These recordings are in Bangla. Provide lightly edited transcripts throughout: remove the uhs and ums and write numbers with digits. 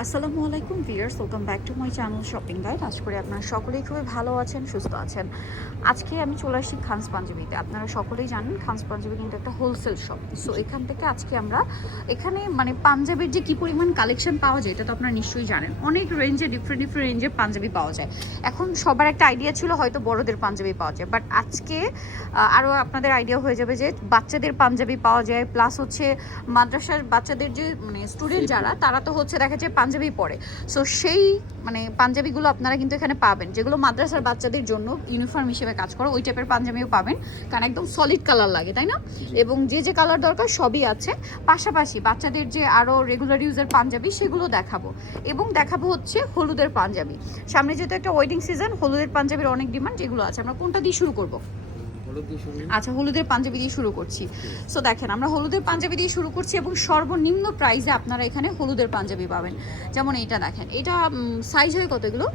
আসসালামু আলাইকুম viewers, welcome back to my channel shopping guide. আশা করি আপনারা সকলেই খুবই ভালো আছেন, সুস্থ আছেন। আজকে আমি চলে আসছি খানস পাঞ্জাবিতে। আপনারা সকলেই জানেন খানস পাঞ্জাবি কিন্তু একটা হোলসেল শপ। সো এখান থেকে আজকে আমরা এখানে মানে পাঞ্জাবির যে কী পরিমাণ কালেকশন পাওয়া যায় এটা তো আপনারা নিশ্চয়ই জানেন। অনেক রেঞ্জে ডিফারেন্ট রেঞ্জের পাঞ্জাবি পাওয়া যায়। এখন সবার একটা আইডিয়া ছিল হয়তো বড়দের পাঞ্জাবি পাওয়া যায়, বাট আজকে আরও আপনাদের আইডিয়া হয়ে যাবে যে বাচ্চাদের পাঞ্জাবি পাওয়া যায়, প্লাস হচ্ছে মাদ্রাসার বাচ্চাদের যে মানে স্টুডেন্ট যারা তারা তো হচ্ছে দেখা যায় পাঞ্জাবি পরে। সো সেই মানে পাঞ্জাবিগুলো আপনারা কিন্তু এখানে পাবেন, যেগুলো মাদ্রাসার বাচ্চাদের জন্য ইউনিফর্ম হিসেবে কাজ করে, ওই টাইপের পাঞ্জাবিও পাবেন, কারণ একদম সলিড কালার লাগে, তাই না? এবং যে যে কালার দরকার সবই আছে। পাশাপাশি বাচ্চাদের যে আরও রেগুলার ইউজের পাঞ্জাবি সেগুলো দেখাবো, এবং দেখাবো হচ্ছে হলুদের পাঞ্জাবি। সামনে যেহেতু একটা ওয়েডিং সিজন, হলুদের পাঞ্জাবির অনেক ডিমান্ড, যেগুলো আছে। আমরা কোনটা দিয়ে শুরু করব? আচ্ছা, হলুদের পাঞ্জাবি দিয়ে শুরু করছি। সো দেখেন, আমরা হলুদের পাঞ্জাবি দিয়ে শুরু করছি এবং সর্বনিম্ন প্রাইসে আপনারা এখানে হলুদের পাঞ্জাবি পাবেন। যেমন এইটা দেখেন, এটা সাইজ হয় কত এগুলো?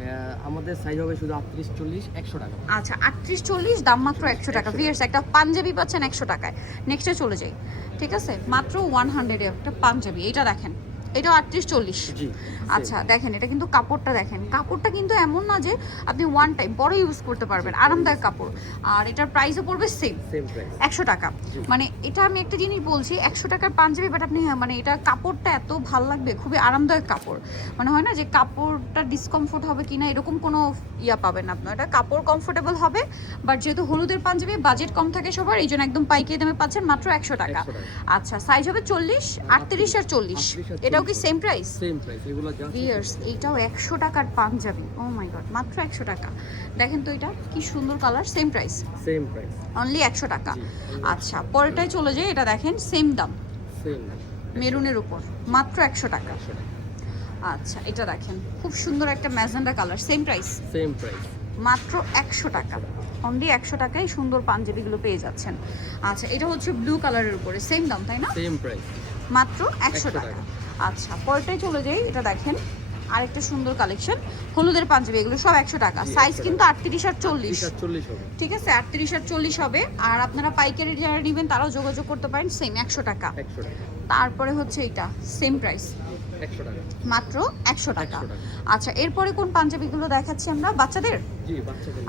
আমাদের সাইজ হবে শুধু 38 40 100 টাকা। আচ্ছা, 38 40, দাম মাত্র 100 টাকা। ভিউয়ার্স, একটা পাঞ্জাবি পাচ্ছেন 100 টাকায়। নেক্সটে চলে যাই, ঠিক আছে? মাত্র 100 এ একটা পাঞ্জাবি। এটা দেখেন, এটা 38 40। আচ্ছা দেখেন, এটা কিন্তু কাপড়টা দেখেন, কাপড়টা কিন্তু এমন না যে আপনি ওয়ান টাইম বড় ইউজ করতে পারবেন, আরামদায়ক কাপড়। আর এটার প্রাইসও পড়বে সেম 100 টাকা। মানে এটা আমি একটা জিনিস বলছি, 100 টাকার পাঞ্জাবি, বাট আপনি মানে এটা কাপড়টা এত ভাল লাগবে, খুবই আরামদায়ক কাপড়। মানে হয় না যে কাপড়টা ডিসকমফোর্ট হবে কিনা, এরকম কোনো ইয়া পাবেন না আপনার। এটা কাপড় কমফোর্টেবল হবে, বাট যেহেতু হলুদের পাঞ্জাবি বাজেট কম থাকে সবার, এই জন্য একদম পাইকারি দামে পাচ্ছেন মাত্র 100 টাকা। আচ্ছা, সাইজ হবে 40, 38 আর 40। এটাও কি সেম প্রাইস? সেম প্রাইস এগুলো যা ভিউয়ার্স, এইটাও 100 টাকার পাঞ্জাবি। ও মাই গড, মাত্র 100 টাকা। দেখেন তো এটা কি সুন্দর কালার, সেম প্রাইস অনলি 100 টাকা। আচ্ছা, পরেরটায় চলে যাই। এটা দেখেন, সেম দাম, মেরুনের উপর, মাত্র 100 টাকা। আচ্ছা, এটা দেখেন খুব সুন্দর একটা ম্যাজেন্ডা কালার, সেম প্রাইস মাত্র 100 টাকা। অনলি 100 টাকায় সুন্দর পাঞ্জাবিগুলো পেয়ে যাচ্ছেন। আচ্ছা, এটা হচ্ছে ব্লু কালারের উপরে, সেম দাম, তাই না? সেম প্রাইস মাত্র 100 টাকা। আচ্ছা, পরেরটাই চলে যাই। এটা দেখেন আরেকটা সুন্দর কালেকশন, হলুদের পাঞ্জাবি। এগুলো সব 100 টাকা। সাইজ কিন্তু 38 আর 40 হবে, ঠিক আছে? 38 আর 40 হবে। আর আপনারা পাইকারি যারা নেবেন তারাও যোগাযোগ করতে পারেন, সেম 100 টাকা। তারপরে হচ্ছে এটা সেম প্রাইস 100 টাকা, মাত্র 100 টাকা। আচ্ছা, এরপরে কোন পাঞ্জাবিগুলো দেখাচ্ছি আমরা? বাচ্চাদের।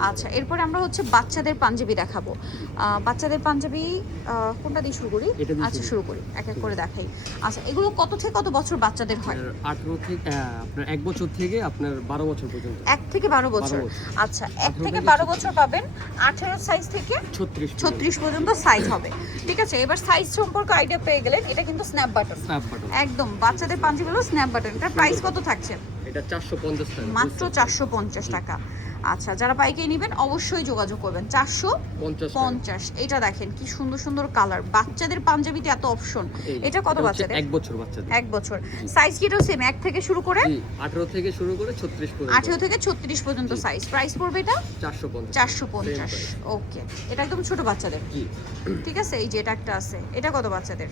আচ্ছা, এরপরে আমরা হচ্ছে বাচ্চাদের পাঞ্জাবি দেখাবো। বাচ্চাদের পাঞ্জাবি কোনটা দিয়ে শুরু করি? আচ্ছা, শুরু করি, এক এক করে দেখাই। আচ্ছা, এগুলো কত থেকে কত বছর বাচ্চাদের হয়? 18 থেকে আপনার 1 বছর থেকে আপনার 12 বছর পর্যন্ত। 1 থেকে 12 বছর। আচ্ছা, 1 থেকে 12 বছর পাবেন। 18 সাইজ থেকে 36 পর্যন্ত সাইজ হবে, ঠিক আছে? এবার সাইজ সম্পর্কে আইডিয়া পেয়ে গেলেন। এটা কিন্তু স্ন্যাপ বাটন, একদম বাচ্চাদের পাঞ্জাবিগুলো স্ন্যাপ বাটন। এটা প্রাইস কত থাকছে? এটা 450 টাকা, মাত্র 450 টাকা। আচ্ছা, যারা পাইকারি নেবেন অবশ্যই যোগাযোগ করবেন। 450। এটা দেখেন কি সুন্দর সুন্দর কালার, বাচ্চাদের পাঞ্জাবিতে এত অপশন। এটা কত বাচ্চাদের? 1 বছর বাচ্চাদের। 1 বছর। সাইজ কি এটাও সেম, 1 থেকে শুরু করে 18 থেকে শুরু করে 36 পর্যন্ত। 18 থেকে 36 পর্যন্ত সাইজ। প্রাইস পড়বে এটা 450। ওকে, এটা একদম ছোট বাচ্চাদের, ঠিক আছে? এই যে এটা একটা আছে, এটা কত বাচ্চাদের?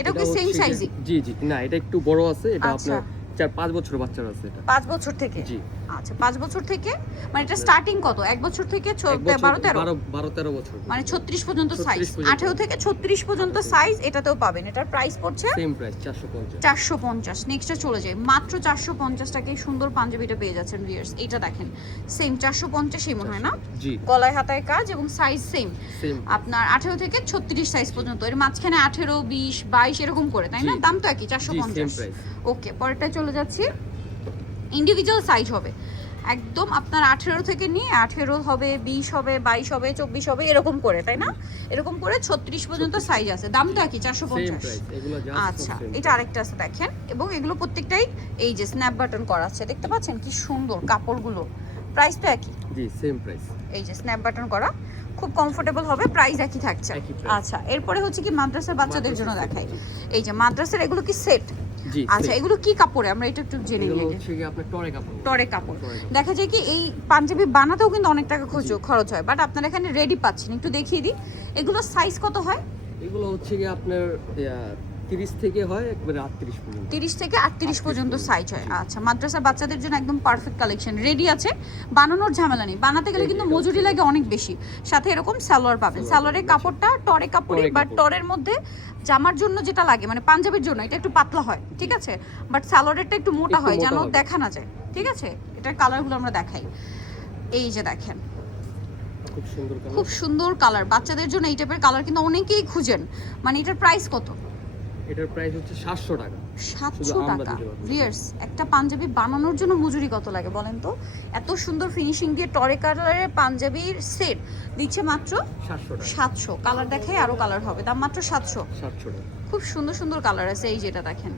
এটাও কি সেম সাইজই? জি না, এটা একটু বড় আছে। এটা আপনার 4-5 বছর বাচ্চার আছে। এটা 5 বছর থেকে? জি। আচ্ছা, 5 বছর থেকে মানে এটা স্টার্টিং কত? 1 বছর থেকে 12-13 বছর, মানে 36 পর্যন্ত সাইজ। 18 থেকে 36 পর্যন্ত সাইজ এটাতেও পাবেন। এটার প্রাইস পড়ছে সেম প্রাইস 450। নেক্সটে চলে যাই। মাত্র 450 টাকায় সুন্দর পাঞ্জাবিটা পেয়ে যাচ্ছেন ভিউয়ার্স। এটা দেখেন, সেম 450 মনে হয় না? জি, গলায় হাতায় কাজ এবং সাইজ সেম। আপনার 18 থেকে 36 সাইজ পর্যন্ত। এর মাঝখানে 18, 20, 22 এরকম করে, তাই না? দাম তো একই, 450। ওকে, পরেরটা চলে যাচ্ছি। ইন্ডিভিজুয়াল সাইজ হবে একদম আপনার 18 থেকে নিয়ে 18 হবে, 20 হবে, 22 হবে, 24 হবে, এরকম করে, তাই না? এরকম করে 36 পর্যন্ত সাইজ আছে। দাম তো একই, 450। আচ্ছা, এটা আরেকটা আছে দেখেন, এবং এগুলো প্রত্যেকটাই এই যে স্ন্যাপ বাটন করা আছে, দেখতে পাচ্ছেন কি সুন্দর কাপড়গুলো। প্রাইস তো একই, জি সেম প্রাইস। এই যে স্ন্যাপ বাটন করা, খুব কমফোর্টেবল হবে, প্রাইস একই থাকছে। আচ্ছা, এরপরে হচ্ছে কি মাদ্রাসার বাচ্চাদের জন্য দেখাই। এই যে মাদ্রাসার এগুলো কি সেট? আচ্ছা, এগুলো কি কাপড়ে আমরা এটা একটু জেনে নিই। হচ্ছে কি আপনার টরে কাপড়। দেখা যায় কি এই পাঞ্জাবি বানাতেও কিন্তু অনেক টাকা খরচ হয়, বাট আপনারা এখানে রেডি পাচ্ছেন। একটু দেখিয়ে দিই, এগুলো সাইজ কত হয়? এগুলো হচ্ছে কি আপনার 30 থেকে হয় একবারে 38 পর্যন্ত। 30 থেকে 38 পর্যন্ত সাইজ হয়। জি। আচ্ছা, মাদ্রাসার বাচ্চাদের জন্য একদম পারফেক্ট কালেকশন রেডি আছে। বানানোর ঝামেলা নেই, বানাতে গেলে কিন্তু মজুরি লাগে অনেক বেশি। সাথে এরকম সালোয়ার পাবেন, সালোয়ারের কাপড়টা টরে কাপড়ই, বাট টরের মধ্যে জামার জন্য যেটা লাগে মানে পাঞ্জাবির জন্য এটা একটু পাতলা হয়, ঠিক আছে, বাট সালোয়ারেরটা একটু মোটা হয় যেন দেখা না যায়, ঠিক আছে। এটার কালারগুলো আমরা দেখাই, এই যে দেখেন খুব সুন্দর কালার। বাচ্চাদের জন্য এই টাইপের কালার কিন্তু অনেকেই খুঁজেন। মানে এটার প্রাইস কত? এটার প্রাইস হচ্ছে 700 টাকা। 700 টাকা। ভিউয়ার্স, একটা পাঞ্জাবি বানানোর জন্য মজুরি কত লাগে বলেন তো? এত সুন্দর ফিনিশিং দিয়ে টরে কালারের পাঞ্জাবির সেট দিচ্ছে মাত্র 700 টাকা। 700। কালার দেখাই আরো কালার হবে, দাম মাত্র 700। 700 টাকা। খুব সুন্দর সুন্দর কালার আছে, এই যেটা দেখেন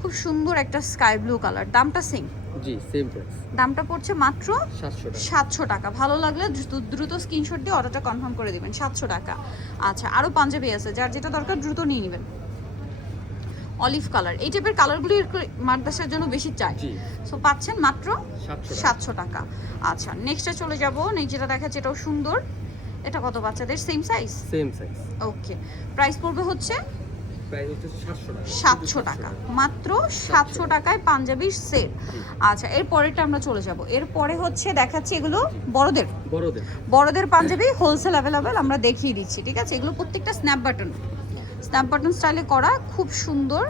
খুব সুন্দর একটা স্কাই ব্লু কালার, দামটা সেম। জি, সেম প্রাইস। দামটা পড়ছে মাত্র 700 টাকা। 700 টাকা। ভালো লাগলে দ্রুত স্ক্রিনশট দিয়ে অর্ডারটা কনফার্ম করে দিবেন। 700 টাকা। আচ্ছা, আরো পাঞ্জাবি আছে, যার যেটা দরকার দ্রুত নিয়ে নেবেন। অলিভ কালার, এই টাইপের কালারগুলি মাদ্রাসার জন্য বেশি চাই। সো পাচ্ছেন মাত্র 700 টাকা। আচ্ছা, নেক্সটে চলে যাব। নেক্সট যেটা দেখাচ্ছে এটাও সুন্দর। এটা কত বাচ্চাদের? Same size? Same size. Okay, price পড়বে হচ্ছে প্রাইস হচ্ছে 700 টাকা। 700 টাকা। মাত্র 700 টাকায় পাঞ্জাবির সেট। আচ্ছা, এর পরেরটা আমরা চলে যাব। এরপরে হচ্ছে দেখাচ্ছি এগুলো বড়দের পাঞ্জাবি হোলসেল অ্যাভেলেবেল আমরা দেখিয়ে দিচ্ছি, ঠিক আছে। এগুলো প্রত্যেকটা স্ন্যাপ বাটন স্টাইলে করা, খুব সুন্দর।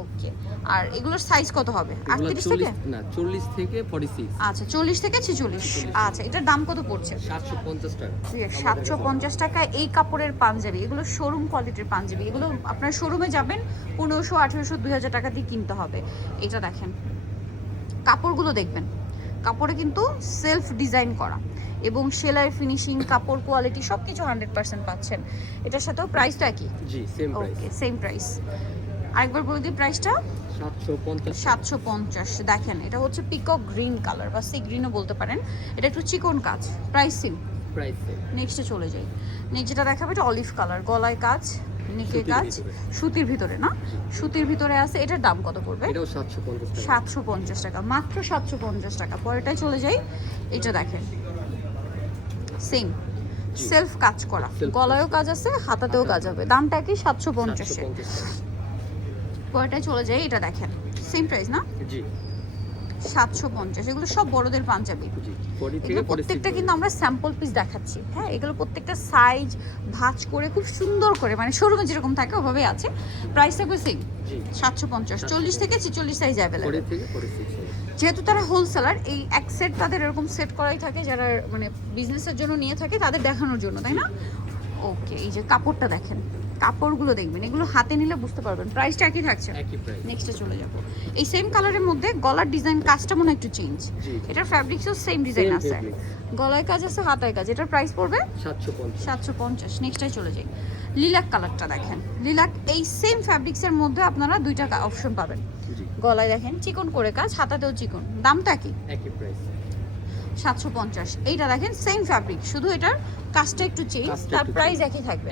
ওকে, আর এগুলোর সাইজ কত হবে? 38 থেকে না 40 থেকে 46। আচ্ছা, 40 থেকে 46। আচ্ছা, এটার দাম কত পড়ছে? 750 টাকা। 750 টাকা এই কাপড়ের পাঞ্জাবি। এগুলো শোরুম কোয়ালিটির পাঞ্জাবি। এগুলো আপনার শোরুমে যাবেন 1500, 1800, 2000 টাকা দিয়ে কিনতে হবে। এটা দেখেন, কাপড়গুলো দেখবেন, কাপড়ে কিন্তু সেলফ ডিজাইন করা এবং সেলাই ফিনিশিং, কাপড় কোয়ালিটি সবকিছু 100% পাচ্ছেন। এটার সাথেও প্রাইসটা কি? জি, সেম প্রাইস। ওকে, সেম প্রাইস। আরেকবার বলে দিই প্রাইসটা। 750। দেখেন, এটা হচ্ছে পিকক গ্রিন কালার বা সি গ্রিনও বলতে পারেন। এটা একটু চিকন কাজ, প্রাইস সেম। নেক্সটে চলে যাই। নেক্সট যেটা দেখাবে এটা অলিভ কালার, গলায় কাজ, নিকে কাজ, সুতির ভিতরে না, সুতির ভিতরে আছে। এটার দাম কত পড়বে? এটাও 750 টাকা। 750 টাকা, মাত্র 750 টাকা। পরেরটাই চলে যাই। এটা দেখেন সেম সেলফ কাজ করা, গলায়ও কাজ আছে, হাতাতেও কাজ হবে। দামটা কি? 750 এ। পরেরটাই চলে যাই। এটা দেখেন সেম প্রাইস না? জি, 750। এগুলো সব বড়দের পাঞ্জাবি। এগুলো প্রত্যেকটা কিন্তু আমরা স্যাম্পল পিস দেখাচ্ছি। হ্যাঁ, এগুলো প্রত্যেকটা সাইজ ভাঁজ করে খুব সুন্দর করে, মানে শোরুমে যেরকম থাকে ওভাবেই আছে। প্রাইস থাকবে সেম 750। 40 থেকে 46 সাইজ অ্যাভেলেবল। যেহেতু তারা হোলসেলার, এই এক সেট তাদের এরকম সেট করাই থাকে, যারা মানে বিজনেসের জন্য নিয়ে থাকে তাদের দেখানোর জন্য, তাই না? ওকে, এই যে কাপড়টা দেখেন, কাপড়গুলো দেখবেন, এগুলো হাতে নিলে বুঝতে পারবেন। প্রাইসটা একই থাকছে। নেক্সটে চলে যাব। এই সেম কালারের মধ্যে গলার ডিজাইন কাজটা মনে একটু চেঞ্জ। এটার ফ্যাব্রিক্সও সেম ডিজাইন আছে, গলায় কাজ আছে, হাতায় কাজ। এটার প্রাইস পড়বে 750। নেক্সটটাই চলে যাই। লিলাক কালারটা দেখেন, লিলাক এই সেম ফ্যাব্রিক্সের মধ্যে আপনারা দুইটা অপশন পাবেন। গলায় দেখেন চিকন করে কাজ, হাতাতেও চিকন। দামটা কি? একই প্রাইস, 750। এইটা দেখেন সেম ফ্যাব্রিক, শুধু এটার কাজটা একটু চেঞ্জ, তার প্রাইস একই থাকবে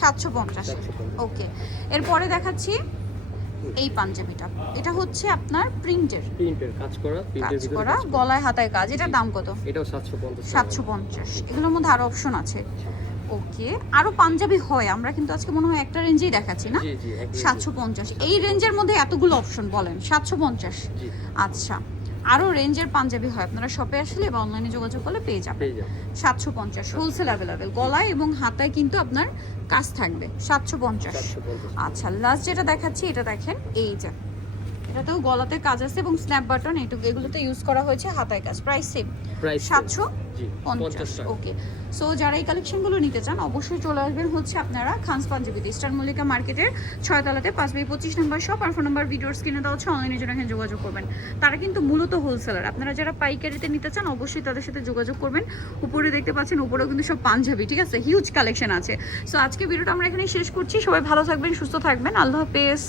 750। ওকে, এরপরে দেখাচ্ছি এই পাঞ্জাবিটা। এটা হচ্ছে আপনার প্রিন্টের কাজ করা, গলায় হাতায় কাজ। এটার দাম কত? এটাও 750। 750। এগুলোর মধ্যে আরো অপশন আছে। ওকে, আরো পাঞ্জাবি হয়, আমরা কিন্তু আজকে মনে হয় একটা রেঞ্জেই দেখাচ্ছি না। 750 এই রেঞ্জের মধ্যে এতগুলো অপশন বলেন 750। আচ্ছা, আরো রেঞ্জের পাঞ্জাবি হয়, আপনারা শপে আসলে বা অনলাইনে যোগাযোগ করলে পেয়ে যাবেন। 750 হোলসেল অ্যাভেলেবেল। গলায় এবং হাতায় কিন্তু আপনার কাজ থাকবে। 750। আচ্ছা, লাস্ট যেটা দেখাচ্ছি এটা দেখেন, এই যে এটাতেও গলাতে কাজ আছে এবং স্ন্যাপ বাটন, এগুলোতে ইউজ করা হয়েছে, হাতায় কাজ। Price same 750। ওকে, সো যারা এই কালেকশনগুলো নিতে চান অবশ্যই চলে আসবেন হচ্ছে আপনারা খানস পাঞ্জাবিতে, ইস্টার্ন মল্লিকা মার্কেটের 6 তলাতে 5/25 নম্বর শপ। আর ফোন নাম্বার ভিডিওর স্ক্রিনে দেওয়া হচ্ছে, অনলাইনে জন্য এখানে যোগাযোগ করবেন। তারা কিন্তু মূলত হোলসেলার। আপনারা যারা পাইকারিতে নিতে চান অবশ্যই তাদের সাথে যোগাযোগ করবেন। উপরে দেখতে পাচ্ছেন, উপরেও কিন্তু সব পাঞ্জাবি, ঠিক আছে, হিউজ কালেকশন আছে। সো আজকে ভিডিওটা আমরা এখানেই শেষ করছি। সবাই ভালো থাকবেন, সুস্থ থাকবেন, আল্লাহ হাফেজ।